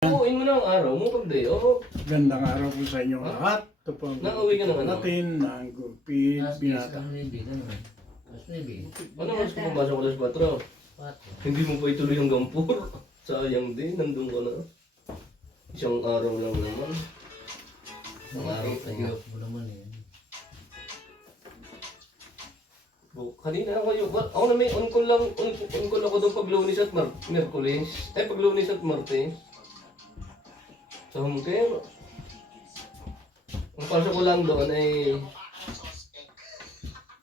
Uwiin mo na ang araw mo pag day off. Gandang araw po sa inyo lahat. Ito po ang Nauwi ka na ano? natin ng Gupit Binata. Ano mas kung pumasok alas 4? Hindi mo pa ituloy hanggang 4. Sayang din, nandun ka na. Isang araw lang naman. Isang araw tayo. Kanina kayo, ako na may on-call lang, on-call ako doon pag Lunes at Merkulis. Pag Lunes at Martes. Sa home care. Ang pasok ko lang doon ay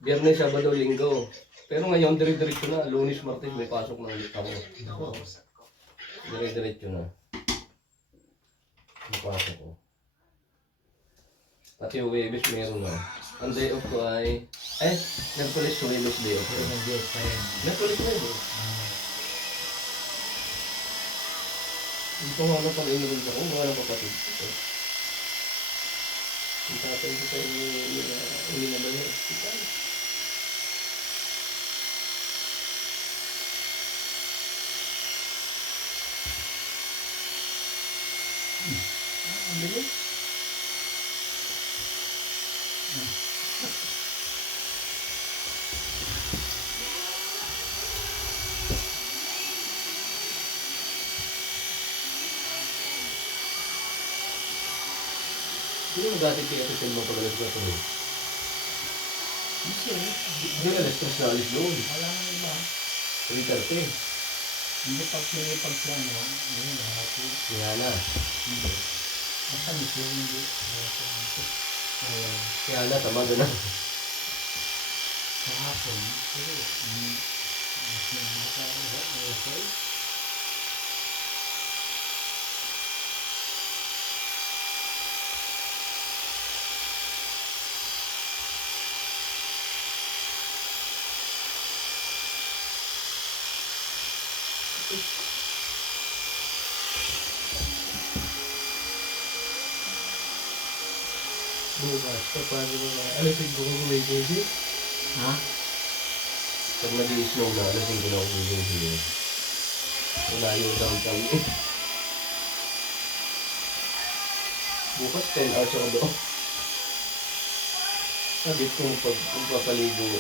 Biyernes, Sabado, Linggo. Pero ngayon, dire-diretso na. Lunes, Martes, may pasok na ulit ako. Dire-diretso na. May pasok ko. Pati Huwebes meron na. Ang day off ko ay... Merkulis, Huwebes day off ko. Merkulis na yun. Ito nga na pala inulit ako, mga napapatid ko. Ang tatay ko sa ininaban ng hospital. Ang bilis. Sino nag-atik kaya sa mo pag alas 4? Hindi alas 3 na alis doon. Wala nang iba. 3:30. Hindi pag siya na. Ayun, hapon. Kaya na. Hindi. Basta mismo hindi. Kaya na, tamaga na. Sa hapon. Pero, mas nagmata ako. Okay. Bukas, paano mo na? Alasing ko kung may busy? Ha? Pag nag-i-snow na, alasing ko na kung may busy. Wala yung downtown. Bukas, 10 hours ako doon. Sabit kong pagpapaligo.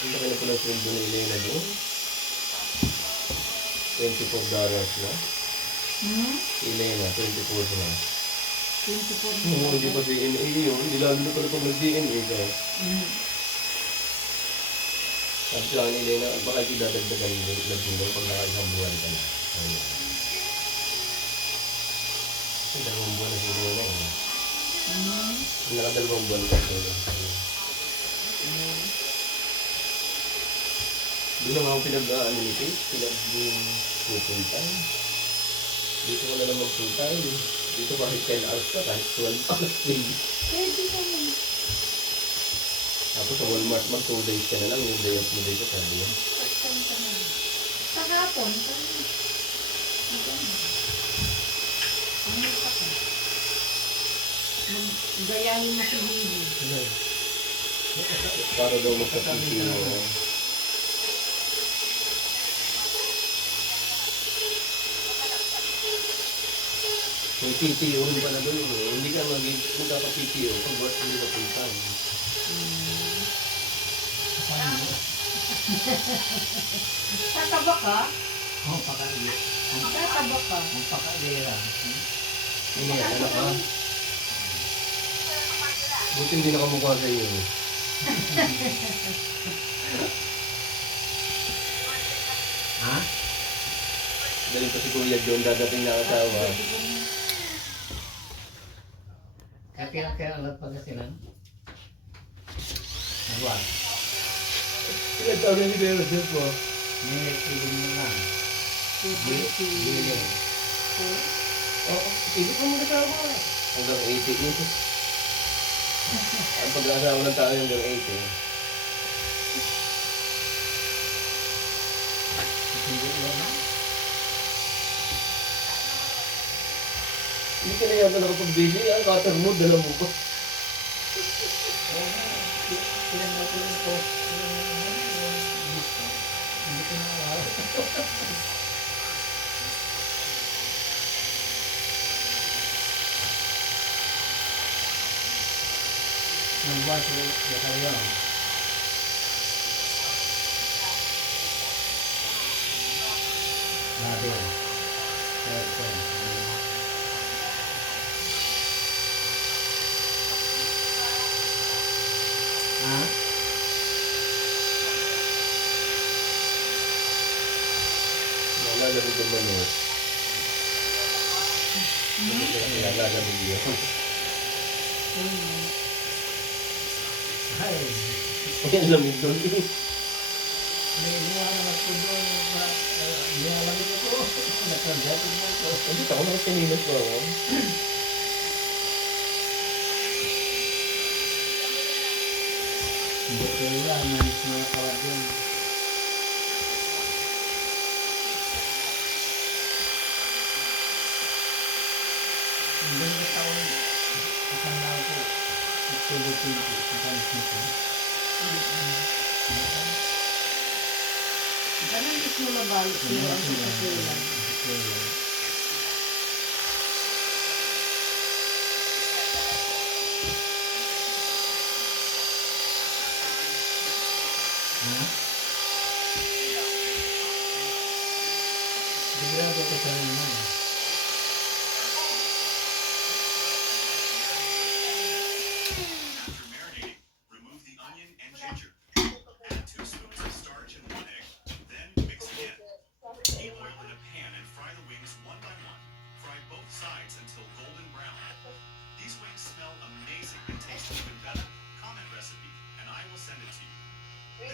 Ang laki na po ng sweldo ni Elena doon. $24 na. Elena, 24 na. 24 Oo, hindi pa DNA yun. Hindi lalo na pala pag mag-DNA ka. Sabi sa akin, Elena, baka idadagdagan yung nagulong pag nakaisang buwan ka na. Ayun. Ang dalawang buwan na si Elena eh. Nakadalawang buwan ka na. Doon lang ako pinag-ano nito eh. Pinag-full time. Dito ko na lang mag-full time. Dito kahit 10 hours ka, kahit 12 hours. Pwede naman. Tapos sa Walmart, mag 2 days ka na lang. Yung day off mo dito, sabi yan. Sa hapon. Ano pa ka? Gayahin mo si Bibi. Para daw magkapiti mo. May PTO rin pala doon eh. Hindi ka magkaka-PTO pag work hindi ka full time. Tataba ka? Oh, pakaiya. Tataba ka? Ang pakaiya. Hindi yan, anak ka. Buti hindi nakamukha sa iyo. Ha? Dahil pa si Kuya John dadating na asawa. Kaya alat pa kasi lang. Ano? Ilan taon na ni Kuya Joseph mo? May feeling mo lang. Bili. Oo, sige po muna asawa. Hanggang 80 yun. Ang pag-asawa ng tao hanggang 80. Hindi mo na. Hindi ka na yata nakapag-busy. Ang cutter mo, dala mo ko. Kailan ba ko ito? Hindi ko na Nagbuhat sa kayo. Radio. Telepon. Ha? Nalalamig ang manok. Nalalamig yun. Ay, Ang lamig doon. may buha naman po doon. Nilalamig ako. Nakagatid mo ko. Hindi pa ako nakasinilas pa ako. Buti lang, manis mga kawad yun. Hindi na taon. Isang lang po. Tulo-tulo. Makalis nito. Ganun gusto mo labalo siya ang pagkatulan. Ha? Sigurado ko sa naman. After marinating, remove the onion and ginger. Add 2 spoons of starch and 1 egg. Then mix again. Heat oil in a pan and fry the wings one by one. Fry both sides until golden brown. These wings smell amazing and taste even better. Comment recipe, and I will send it to you.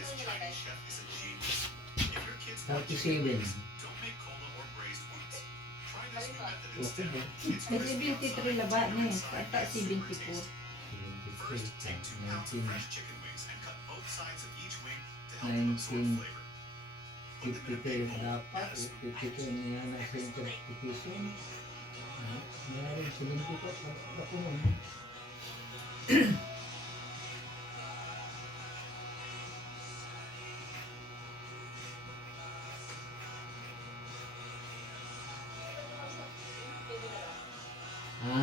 This Chinese chef is a genius. If your kids want chicken 37. wings, don't make cola or braised wings. Try this new method instead. It's Kasi crispy on 23 laba na eh. Kata si 24. First, take 2 pounds of fresh chicken wings and cut both sides of each wing to help them absorb 19. flavor. Put them in a 50 big bowl, dapat. add a spoon. 50 niya na 100 piso. Meron 70 po. Ako nun. Ha?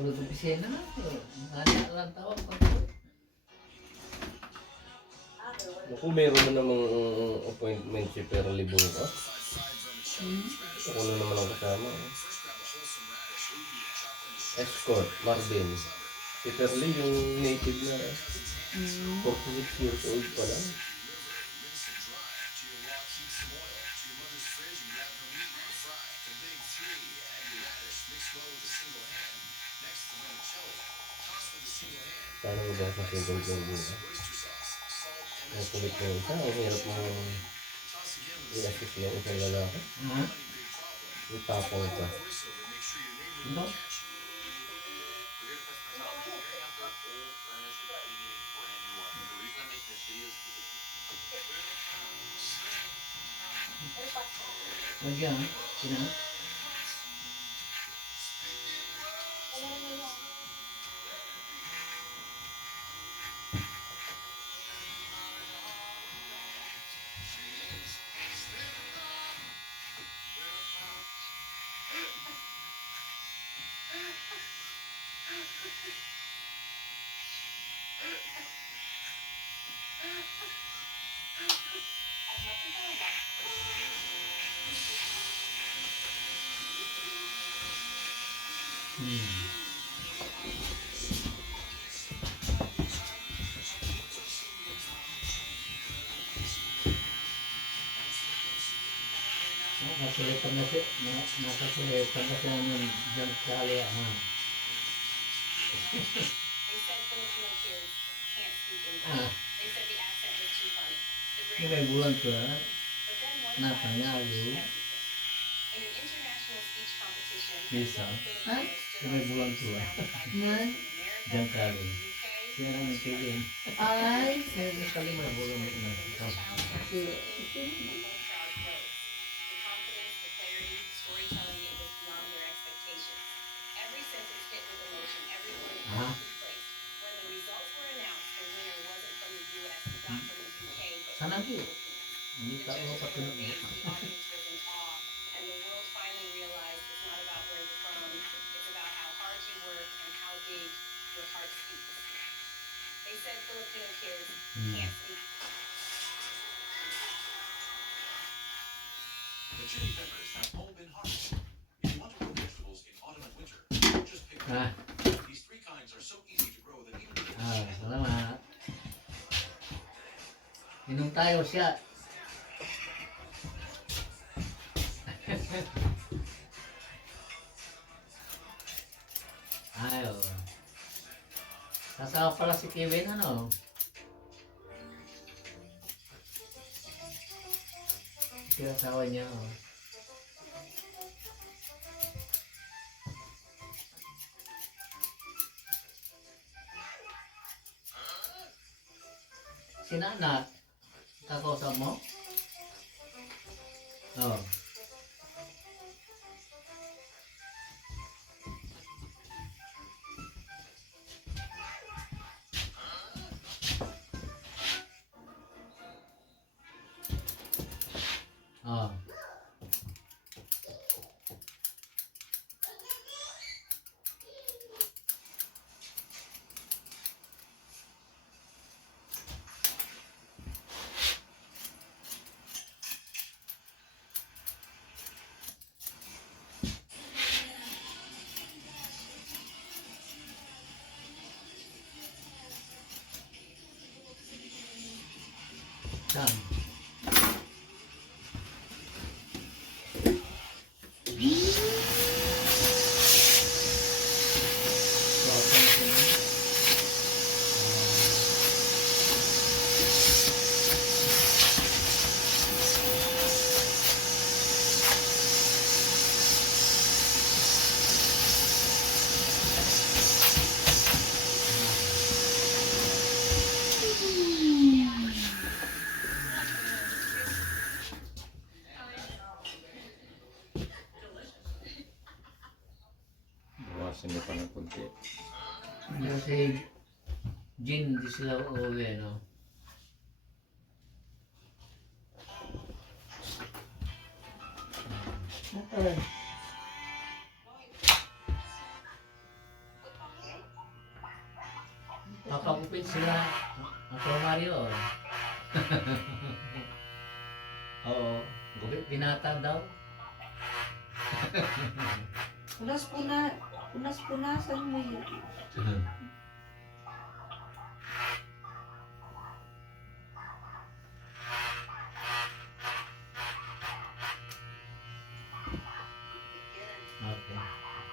Ulit opisina na. Nanya lang tawag ko. Kung meron na namang appointment si Perly bukas. Ako na naman ang kasama. Escort, Marvin. Si Perly yung native na 46 years old pa lang. Sana mo ba sa single play din? Ang kulit mo isa, ang hirap mo i-assist yung isang lalaki. Ha? Itapong ka. Ano? Lagyan. Sina? Nakasulitan na siya. Nakasulitan na siya ng dyan kali. Ha? They said Filipino kids can't speak English. Ah, They said the accent was too funny. The yung grade may bulan ko. But then one Natanya, child changed you. everything. In an international speech competition, Bisa. Huh? Yung may bulan ko. Nan? Dyan kali. Siya lang yung feeling. Ay. Kaya kali may bulan mo na. Kasi, Ah. When the results were announced, the winner wasn't from the Sana di. Hindi ka mo patunod mo. The audience was in awe, and the world finally realized it's not about where you're from, it's about how hard you work and how big your heart speaks. They said Filipino kids can't speak. The chili peppers have all been harvested. If you want to grow vegetables in autumn and winter, just pick them. Ah, These three kinds are so easy to grow that even kids salamat. Inom tayo siya. Ay, oh. Kasama pala si Kevin, ano? Sinasawa niya, oh. Sinanat, kakausap mo? Oh. Oh. Done. Bawasan niyo pa ng kunti. Kasi Jin, hindi sila uuwi, no? Papagupit sila. Ako Mario. Oo. Gupit binata daw. Punas-punasan mo yun. Okay.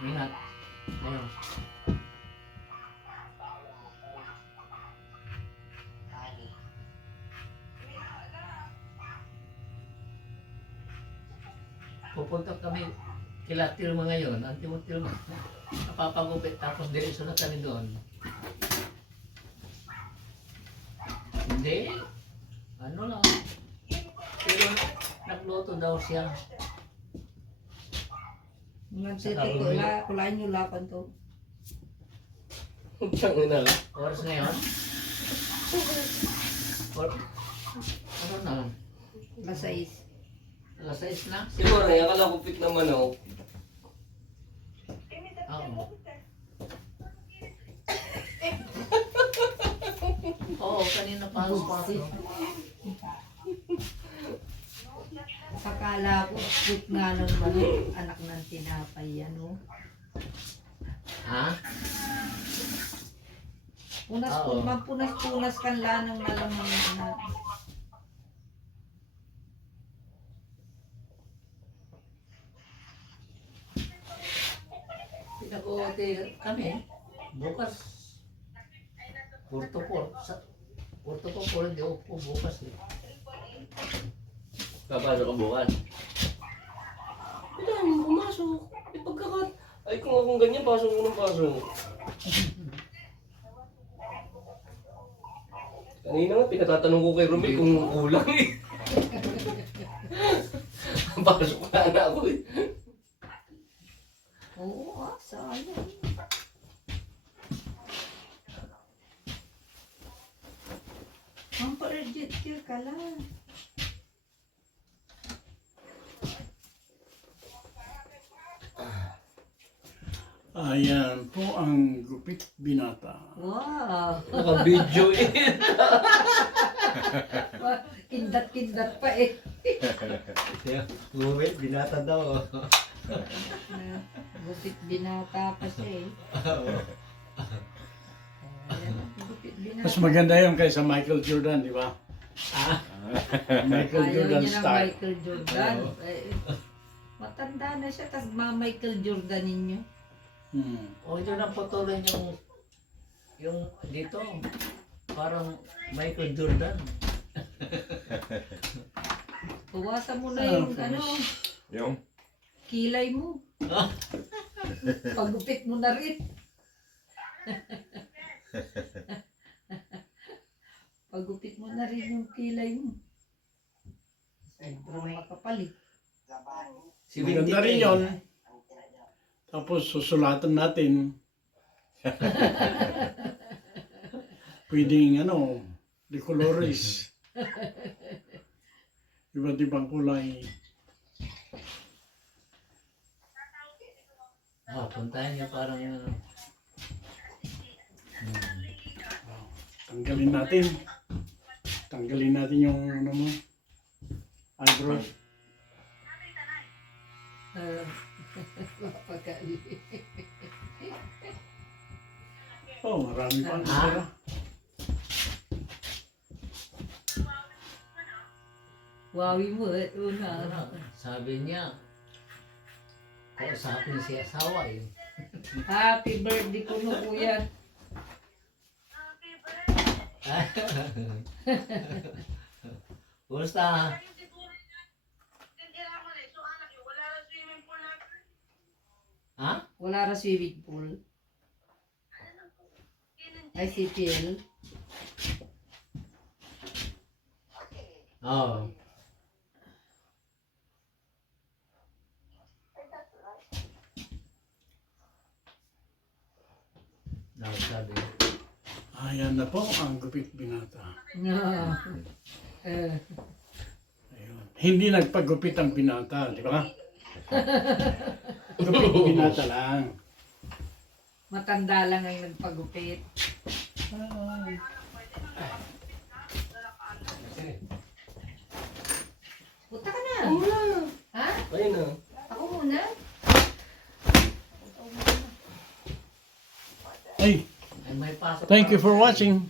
Ingat. Ayun. Pupunta kami kila Tilma ngayon. Ang Tilma. Napapagupit tapos diretso na kami doon. Hindi. Ano lang. Pero nagluto daw siya. Kulain nyo lapan to. Tangin na lang. Oras na yun? Ano na? Alas 6. Alas 6 na? Siguro, akala ko pit naman ako. Oo. Oo, kanina pa ako. Akala ko, sweet nga nun ba ng anak ng tinapay yan, oh. Ha? Oo. Punas-punas kan lanang nalamang na. Pinag-uoti kami. Bukas. Porto ko hindi upo bukas eh. Papasok ka bukas. Kailangan mo pumasok. Pagkakat. Ay kung akong ganyan, pasok mo ng pasok. Kanina nga, pinatatanong ko kay Romel kung kulang eh. Pasok ka na ako eh. Oo, sayang. Ang paligid Insecure ka lang. Ayan po ang gupit binata. Wow. Naka-video eh. Kindat-kindat pa eh. Gupit, binata daw. Gupit binata pa siya eh. Ayan, gupit binata. Mas maganda yung kaysa Michael Jordan, di ba? Michael Ayaw Jordan niya ng style. Michael Jordan. Matanda na siya, tapos Michael Jordan ninyo. Huwag nyo nang putulin yung dito. Parang Michael Jordan. Bawasan mo na yung Yung? kilay mo. Pagupit mo na rin. Pagupit mo na rin yung kilay mo. Sobrang makapal eh. Maganda rin yun. Tapos susulatan natin. Pwedeng de colores. Iba't ibang kulay. Puntahan nyo parang Tanggalin natin. Tanggalin natin yung mo. Eyebrow. Mapakali. Oh, marami pa sila. Wawi mo eh. Una. sabi niya, kausapin si asawa eh. Happy birthday ko no kuya. Basta, ha? Wala ra swimming pool. Ay, CPL. Oo. Sabi. Ayan na po ang gupit binata. No. Ayun. Hindi nagpagupit ang binata, di ba? Gupit binata lang. Matanda lang ang nagpagupit. Punta ka na. Ha? Ayun na. Ako muna? Hey, Ay, may pasok thank you pa. for watching.